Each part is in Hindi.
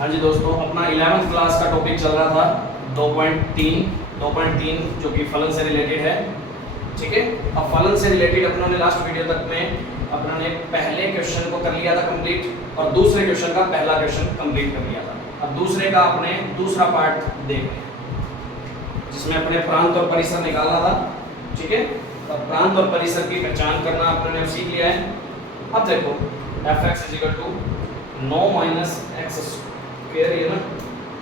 हाँ जी दोस्तों, अपना 11th क्लास का टॉपिक चल रहा था 2.3 जो कि फलन से रिलेटेड है। ठीक है, अब फलन से रिलेटेड अपनों ने लास्ट वीडियो तक में अपनों ने पहले क्वेश्चन को कर लिया था कंप्लीट और दूसरे क्वेश्चन का पहला क्वेश्चन कंप्लीट कर लिया था। अब दूसरे का अपने दूसरा पार्ट देख रहे हैं जिसमें अपने प्रांत और परिसर निकालना था। ठीक है, अब प्रांत और परिसर की पहचान करना अपने ने सीख लिया है। अब देखो fx = 9 - x स्क्वायर, ये ना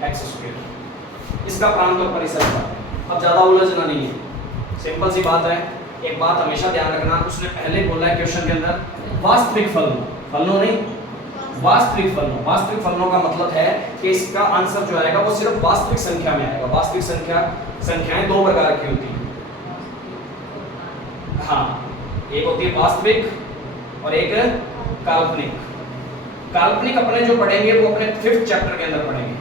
x स्क्वायर, इसका प्रांत और परिसर का। अब ज़्यादा उलझना नहीं है, सिंपल सी बात है। एक बात हमेशा ध्यान रखना, उसने पहले बोला है क्वेश्चन के अंदर वास्तविक फलनों नहीं, वास्तविक फलनों का मतलब है कि इसका आंसर जो आएगा वो सिर्फ वास्तविक संख्या में आएगा। वास्तविक संख्याएं दो प्रकार की होती हैं। हाँ, एक होती है वास्तविक और एक काल्पनिक। काल्पनिक अपने जो पढ़ेंगे वो अपने 5th चैप्टर के अंदर पढ़ेंगे।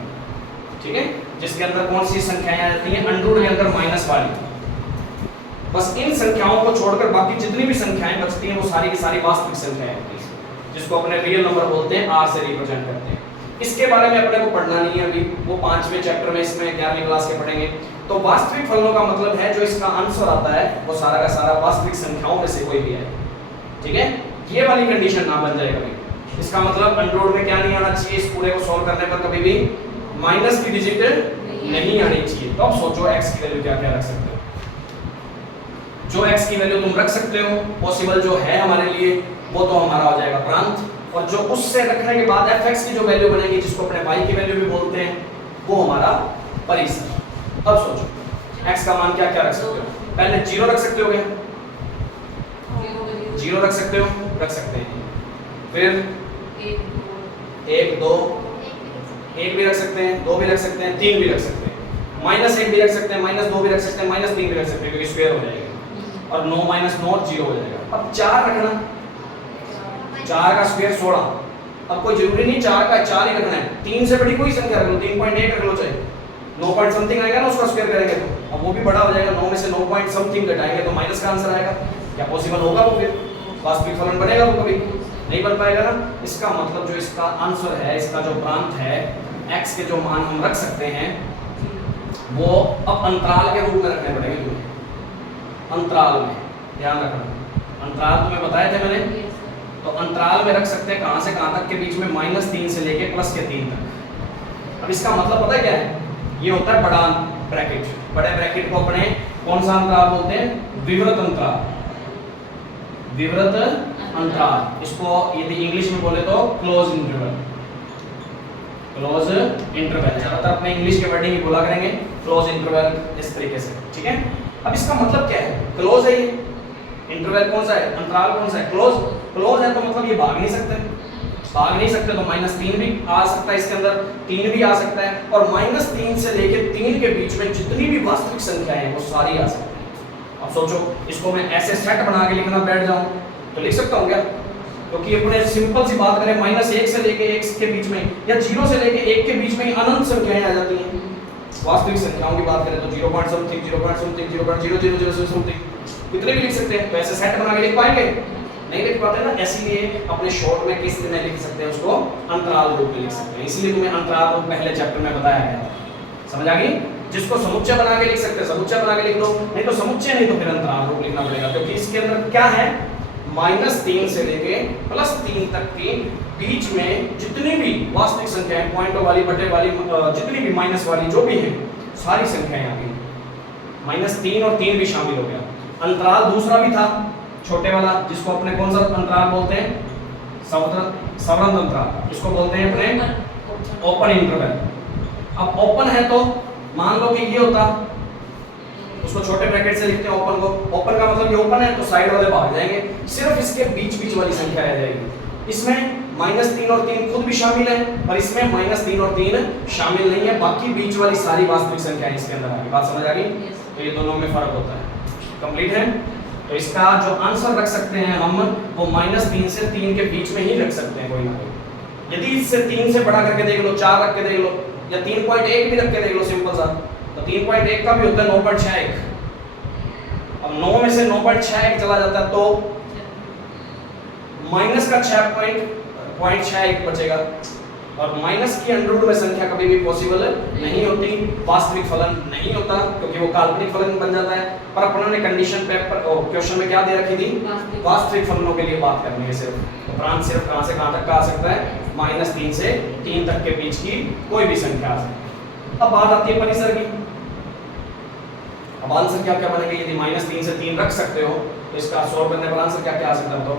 ठीक है, जिसके अंदर कौन सी संख्याएं आ जाती हैं, अंडररूट के अंदर माइनस वाली। बस इन संख्याओं को छोड़कर बाकी जितनी भी संख्याएं बचती हैं वो सारी की सारी वास्तविक संख्याएं होती हैं, जिसको अपने रियल नंबर बोलते हैं, आर से रिप्रेजेंट करते हैं। इसके बारे में अपने को पढ़ना नहीं है अभी, वो 5वें चैप्टर में इसमें 11वीं क्लास के पढ़ेंगे। तो वास्तविक फलनों का मतलब है जो इसका आंसर आता है वो सारा का सारा वास्तविक संख्याओं में से कोई भी है। ठीक है, ये वाली कंडीशन ना बन जाए कभी। इसका मतलब अंडररूट में क्या नहीं आना चाहिए, इस पूरे को सॉल्व करने पर कभी भी माइनस की डिजिट नहीं आनी चाहिए। तो अब सोचो x की वैल्यू क्या क्या रख सकते हो। जो x की वैल्यू तुम रख सकते हो पॉसिबल जो है हमारे लिए वो तो हमारा हो जाएगा प्रांत, और जो उससे रखने के बाद fx की जो वैल्यू बनेगी जिसको अपने y की वैल्यू भी बोलते हैं वो हमारा परिसर। अब सोचो x का मान क्या क्या रख सकते हो। पहले 0 रख सकते हो क्या? 0 रख सकते हो, रख सकते हैं। फिर 1 2 1 भी रख सकते हैं, 2 भी रख सकते हैं, 3 भी रख सकते हैं, -1 भी रख सकते हैं, -2 भी रख सकते हैं, -3 भी रख सकते हैं क्योंकि स्क्वायर हो जाएगा और 9 - 9 0 हो जाएगा। अब 4 रखना, 4 का स्क्वायर 16। अब कोई जरूरी नहीं 4 का 4 ही रखना है, 3 से बड़ी कोई संख्या रख लो, 3.1 रख लो, चाहे 9 पॉइंट समथिंग आएगा ना उसका स्क्वायर करेंगे तो अब वो भी बड़ा हो जाएगा। 9 में से 9 पॉइंट समथिंग घटाएंगे तो माइनस का आंसर आएगा। क्या पॉसिबल होगा वो? फिर वास्तविक फलन बनेगा वो? कभी नहीं बन पाएगा ना। इसका मतलब जो इसका आंसर है, इसका जो प्रांत है, x के जो मान हम रख सकते हैं वो अब अंतराल के रूप में रखने पड़ेंगे तुम्हें। अंतराल में ध्यान रखना, अंतराल तुम्हें बताए थे मैंने। तो अंतराल में रख सकते हैं कहां से कहां तक के बीच में, -3 से लेके +3 तक। अब इसका मतलब पता है क्या है? ये होता है बड़ा ब्रैकेट। बड़े ब्रैकेट को अपने कौन सा अंतराल बोलते हैं? विवृत अंतराल। विवृत अंतराल, इसको यदि इंग्लिश में बोले तो क्लोज इंटरवल। क्लोज इंटरवल, ज्यादातर अपने इंग्लिश के वर्डिंग ही बोला करेंगे क्लोज इंटरवल इस तरीके से। ठीक है, अब इसका मतलब क्या है? क्लोज है ये इंटरवल, कौन सा है? अंतराल कौन सा है? क्लोज। क्लोज है तो मतलब ये भाग नहीं सकते, भाग नहीं सकते तो -3 भी आ सकता है इसके अंदर, 3 भी आ सकता है, और -3 से लेके 3 के बीच में जितनी भी वास्तविक संख्याएं हैं वो सारी आ सकती हैं। अब सोचो इसको मैं ऐसे सेट बना के लिखना बैठ जाऊं तो लिख सकता हूं क्या? क्योंकि अपने सिंपल सी बात करें, -1 से लेके 1 के बीच में या 0 से लेके 1 के बीच में ही अनंत संख्याएं आ जाती हैं। वास्तविक संख्याओं की बात करें तो 0 point something, 0 point something, 0.000 something, कितने भी लिख सकते हैं। तो ऐसे सेट बना के लिख पाएंगे? नहीं लिख पाते ना। इसीलिए अपने शॉर्ट में किस में लिख सकते हैं, उसको अंतराल रूप में लिख सकते हैं। इसलिए तुम्हें अंतराल रूप पहले चैप्टर में बताया गया। समझ आ गई? जिसको समुच्चय बना के लिख सकते हैं समुच्चय बना के लिख दो, नहीं तो समुच्चय नहीं तो फिर अंतराल रूप लिखना पड़ेगा। क्योंकि इसके अंदर क्या है, -3 से लेके +3 तक के बीच में जितनी भी वास्तविक संख्याएं, पॉइंटों वाली, बटे वाली, जितनी भी माइनस वाली जो भी है सारी संख्याएं आ गई। -3 और 3 भी शामिल हो गया। अंतराल दूसरा भी था छोटे वाला, जिसको अपने कौन सा अंतराल बोलते हैं? सवर्ण अंतराल। इसको बोलते हैं अपने ओपन इंटरवल। अब ओपन है तो मान लो कि ये होता, उसको छोटे ब्रैकेट से लिखते हैं ओपन को। ओपन का मतलब ये ओपन है तो साइड वाले भाग जाएंगे, सिर्फ इसके बीच वाली संख्या रह जाएगी। इसमें -3 और 3 खुद भी शामिल है, पर इसमें -3 और 3 शामिल नहीं है। बाकी बीच वाली सारी वास्तविक संख्याएं इसके अंदर आ गई। बात समझ आ गई? तो ये दोनों में फर्क होता है। कंप्लीट है? तो इसका जो आंसर रख सकते हैं हम वो -3 से 3 के बीच में ही रख सकते हैं कोई ना कोई। यदि इससे 3 से बड़ा करके देख लो, 4 रख के देख लो, या 3.1 भी रख के देख लो सिंपल सा, तो 3.1 का भी होता है 9.61। अब 9 में से 9.61 चला जाता है तो माइनस का 6.61 बचेगा। और माइनस की अंडर रूट में संख्या कभी भी पॉसिबल नहीं होती, वास्तविक फलन नहीं होता क्योंकि वो काल्पनिक फलन बन जाता है। पर अपन ने कंडीशन पेपर क्वेश्चन में क्या दे रखी थी, वास्तविक फलनों के लिए बात करनी है सिर्फ। तो प्रांत सिर्फ कहां से कहां तक का आ सकता है, -3 से 3 तक के बीच की कोई भी संख्या आ सकती है। अब बात आती है परिसर की। अब आंसर क्या क्या बनेगा, यदि -3 से 3 रख सकते हो तो इसका सॉल्व करने पर आंसर क्या क्या आ सकता है। तो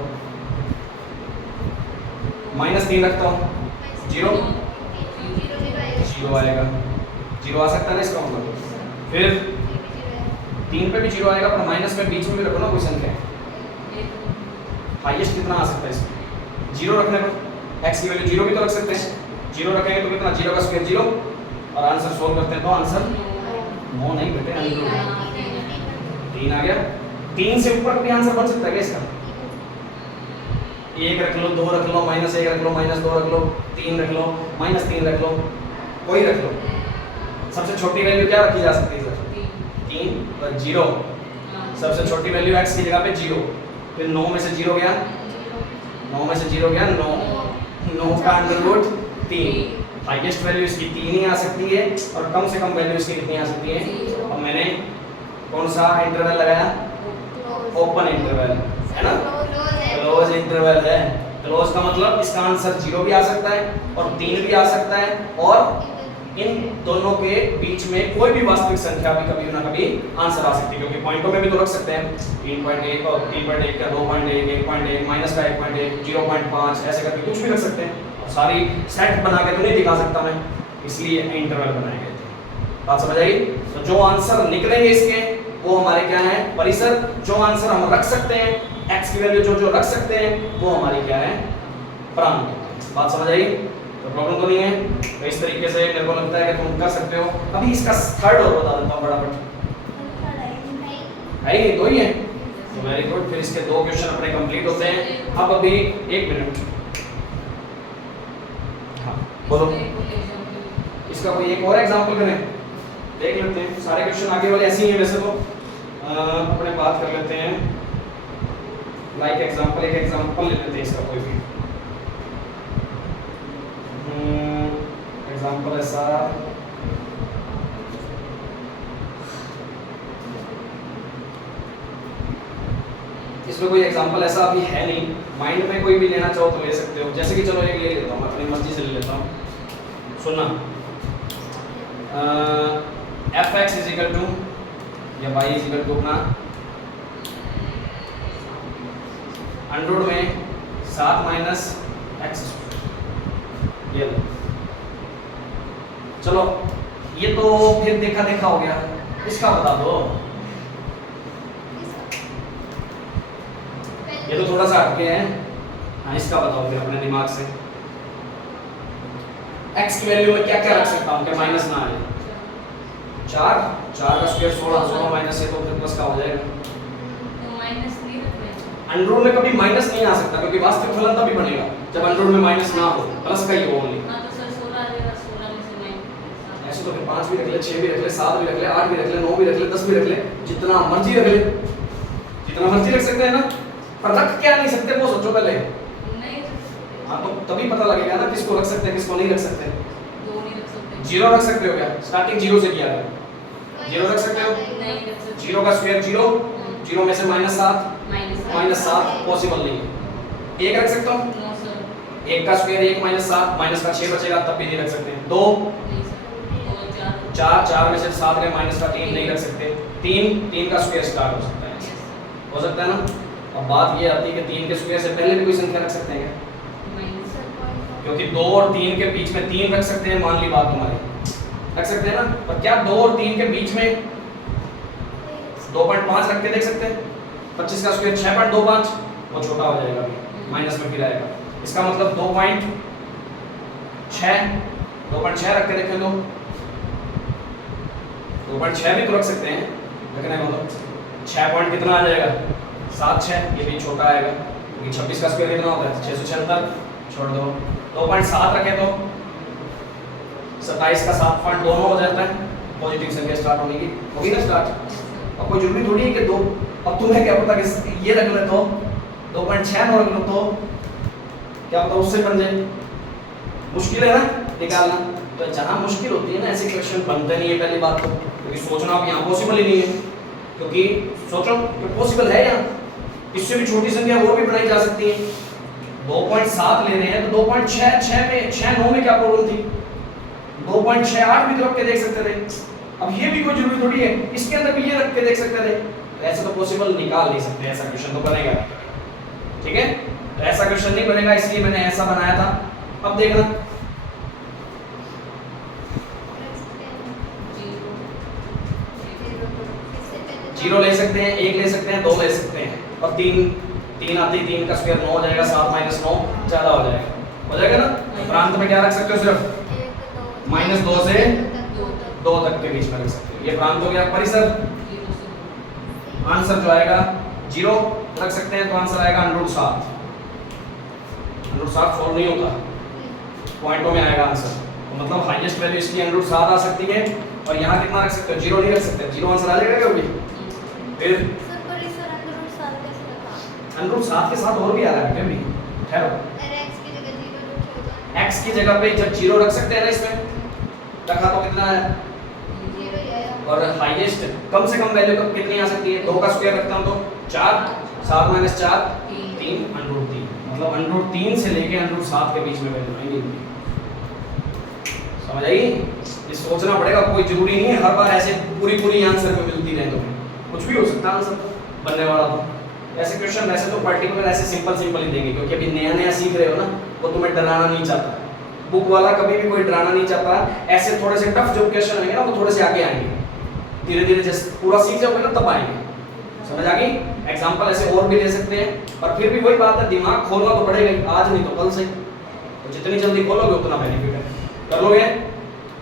-3 रखता हूं 0 आएगा, 0 आ सकता है ना इसका मतलब। फिर 3 पे भी 0 आएगा, पर माइनस में बीच में भी रखो ना कोई संख्या, हाईएस्ट कितना आ सकता है इसमें 0 रखने पर। x की वैल्यू 0 भी तो रख सकते हैं, 0 रखेंगे तो कितना, 0 का स्क्वायर 0, और आंसर सोल्व करते हैं तो आंसर 9 नहीं बेटे, 3 आ गया। 3 से ऊपर भी आंसर बन सकता है क्या इसका, 1 रख लो, 2 रख लो, -1 रख लो, -2 रख लो, 3 रख लो, -3 रख लो, कोई रख लो। सबसे छोटी वैल्यू क्या रखी जा सकती है सर, 3 और 0। सबसे छोटी वैल्यू x की जगह पे 0, फिर 9 में से 0 गया, 9 में से 0 गया 9, 9 का अंडर रूट 3। हाईएस्ट वैल्यू इसकी 3 ही आ सकती है, और कम से कम वैल्यू इसकी कितनी आ सकती है। और मैंने कौन सा इंटरवल लगाया, ओपन इंटरवल है ना, क्लोज इंटरवल है। क्लोज का मतलब इसका आंसर 0 भी आ सकता है और 3 भी आ सकता है, और इन दोनों के बीच में कोई भी वास्तविक संख्या भी कभी ना कभी आंसर आ सकती है, क्योंकि पॉइंटों में भी तो रख सकते हैं 3.1 और 3.1 का 2.1, 1.1, माइनस का 1.1, 0.5 ऐसे करके कुछ भी रख सकते हैं। और सारी सेट बना के तो नहीं दिखा सकता मैं, इसलिए इंटरवल बनाए गए थे। बात समझ आई। तो जो आंसर निकलेंगे इसके वो हमारे क्या है, परिसर। जो आंसर हम रख सकते हैं, x की वैल्यू जो जो रख सकते हैं वो हमारी क्या है, प्रांत। बात समझ आई, तो प्रॉब्लम तो नहीं है। तो इस तरीके से मेरे को लगता है कि तुम कर सकते हो। अभी इसका थर्ड और बता देता हूँ फटाफट, है ही दो ही है, तो वेरी गुड। फिर इसके 2 क्वेश्चन अपने कंप्लीट होते हैं। अब अभी 1 मिनट, हाँ बोलो, इसका कोई एक और एग्जांपल करें, देख लेते हैं। सारे क्वेश्चन आगे वाले ऐसे ही हैं वैसे तो, अपने बात कर लेते हैं। लाइक एग्जांपल, एक एग्जांपल ले लेते हैं इसका कोई भी एग्जांपल ऐसा, इसमें कोई एग्जांपल ऐसा अभी है नहीं, माइंड में कोई भी लेना चाहो तो ले सकते हो। जैसे कि चलो एक ले लेता हूँ, अपनी मर्जी से ले लेता हूँ। सुनना, fx इजिकल टू या y इजिकल टू अपना अंडर रूट में 7 माइनस एक्स। ये चलो, ये तो फिर देखा देखा हो गया, इसका बता दो। ये तो थोड़ा सा हटके है, हाँ इसका बताओ फिर अपने दिमाग से। x की वैल्यू में क्या क्या रख सकता हूँ, क्या माइनस ना आए। 4 का स्क्वायर 16, 16 माइनस है तो फिर प्लस का हो जाएगा। अंडर रूट में कभी माइनस नहीं आ सकता, क्योंकि वास्तविक फलन तभी बनेगा जब अंडर रूट में माइनस ना हो, प्लस का ही हो ओनली। ऐसे तो फिर 5 भी रख ले, 6 भी रख ले, 7 भी रख ले, 8 भी रख ले, 9 भी रख ले, 10 भी रख ले, जितना मर्जी रख ले, जितना मर्जी रख सकते हैं ना। पर रख क्या नहीं सकते वो सोचो पहले। हाँ तो तभी पता लगेगा ना किसको रख सकते हैं किसको नहीं रख सकते। 0 रख सकते हो क्या, स्टार्टिंग 0 से किया है, 0 रख सकते हो। 0 का स्क्वायर 0, 0 में से -7 पॉसिबल नहीं है। 1 रख सकता हूँ, 1 का स्क्वायर 1 -7, माइनस का 6 बचेगा, तब भी नहीं रख सकते। 2 4 में से 7 गए, माइनस का 3 नहीं रख सकते। 3 का स्क्वायर स्टार्ट हो सकता है, हो सकता है ना। अब बात ये आती है कि 3 के स्क्वायर से पहले भी कोई संख्या रख सकते हैं क्या, क्योंकि 2 और 3 के बीच में 3 रख सकते हैं, मान ली बात तुम्हारी, रख सकते हैं ना। पर क्या 2 और 3 के बीच में 2.5 रख के देख सकते हैं। 25 का स्क्वायर 6.25, वो छोटा हो जाएगा, अभी माइनस में फिर आएगा। इसका मतलब 2.6 रख के देखें तो 2.6 भी तो रख सकते हैं, रखने को तो 6 पॉइंट कितना आ जाएगा, 7 6, ये भी छोटा आएगा, क्योंकि 26 का स्क्वायर कितना होता है 676, छोड़ दो। 2.7 रखें तो 27 का 7 दोनों हो जाता है, पॉजिटिव संख्या स्टार्ट होने की होगी ना स्टार्ट। अब कोई जरूरी थोड़ी है कि 2, अब तुम्हें क्या पता कि ये रख ले तो 2.6 रख लो तो क्या पता उससे बन जाए, मुश्किल है ना निकालना। तो जहाँ मुश्किल होती है ना ऐसे क्वेश्चन बनते नहीं है पहली बात तो, क्योंकि सोचना अब यहाँ पॉसिबल ही नहीं है, क्योंकि सोचो कि पॉसिबल है यहाँ, इससे भी छोटी संख्या और भी बनाई जा सकती है। 2.7 ले रहे हैं तो 2.66 में 6 9 में क्या प्रॉब्लम थी, 2.68 भी तो रख के देख सकते थे। अब ये भी कोई जरूरी थोड़ी है इसके अंदर भी ये रख के देख सकते थे, ऐसा तो पॉसिबल निकाल नहीं सकते, ऐसा क्वेश्चन तो बनेगा ठीक है। तो ऐसा क्वेश्चन नहीं बनेगा इसलिए मैंने ऐसा बनाया था। अब देखना जीरो ले सकते हैं, 1 ले सकते हैं, 2 ले सकते हैं, और 3 आते ही 3 का स्क्वायर 9 हो जाएगा, 7 - 9 ज्यादा हो जाएगा ना। प्रांत में क्या रख सकते हो, सिर्फ -2 से 2 तक के बीच में रख सकते हो, ये प्रांत हो गया। परिसर आंसर जो आएगा 0 रख सकते हैं तो आंसर आएगा √7। √7 सॉल्व नहीं होता, पॉइंटों में आएगा आंसर, तो मतलब हाईएस्ट वैल्यू इसकी √7 आ सकती है। और यहाँ कितना रख सकते हो, 0 नहीं रख सकते, 0 आंसर आ जाएगा क्या भी। फिर √7 के साथ और भी आ रहा है क्या भी, ठहरो, x की जगह पे जब 0 रख सकते हैं ना, इसमें रखा तो कितना है, और हाईएस्ट कम से कम वैल्यू कब कितनी आ सकती है, 2 का स्क्वायर रखता हूं तो 4, 7 - 4 3 √3, मतलब √3 से लेके √7 के बीच में वैल्यू आएंगी। समझ आई, ये सोचना पड़ेगा, कोई जरूरी नहीं है हर बार ऐसे पूरी आंसर में मिलती रहे, तो कुछ भी हो सकता है आंसर बनने वाला। तो ऐसे क्वेश्चन वैसे तो पर्टिकुलर ऐसे सिंपल ही देंगे, क्योंकि अभी नया सीख रहे हो ना, वो तुम्हें डराना नहीं चाहता, बुक वाला कभी भी कोई डराना नहीं चाहता। ऐसे थोड़े से टफ जो क्वेश्चन आएंगे ना वो थोड़े से आगे आएंगे, धीरे धीरे जैसे पूरा सीख जाओगे ना तब आएंगे, समझ आ गई। एग्जांपल ऐसे और भी ले सकते हैं, पर फिर भी वही बात है, दिमाग खोलना तो पड़ेगा ही, आज नहीं तो कल से, तो जितनी जल्दी खोलोगे उतना बेनिफिट है। कर लोगे,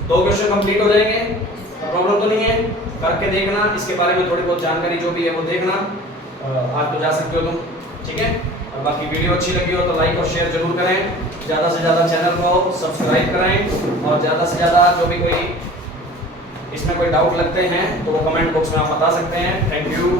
2 क्वेश्चन कंप्लीट हो जाएंगे, प्रॉब्लम तो नहीं है, करके देखना, इसके बारे में थोड़ी बहुत जानकारी जो भी है वो देखना, आज तो जा सकते हो तुम, ठीक है। और बाकी वीडियो अच्छी लगी हो तो लाइक और शेयर जरूर करें, ज़्यादा से ज़्यादा चैनल को सब्सक्राइब करें, और ज़्यादा से ज़्यादा जो भी कोई इसमें कोई डाउट लगते हैं तो वो कमेंट बॉक्स में आप बता सकते हैं। Thank you.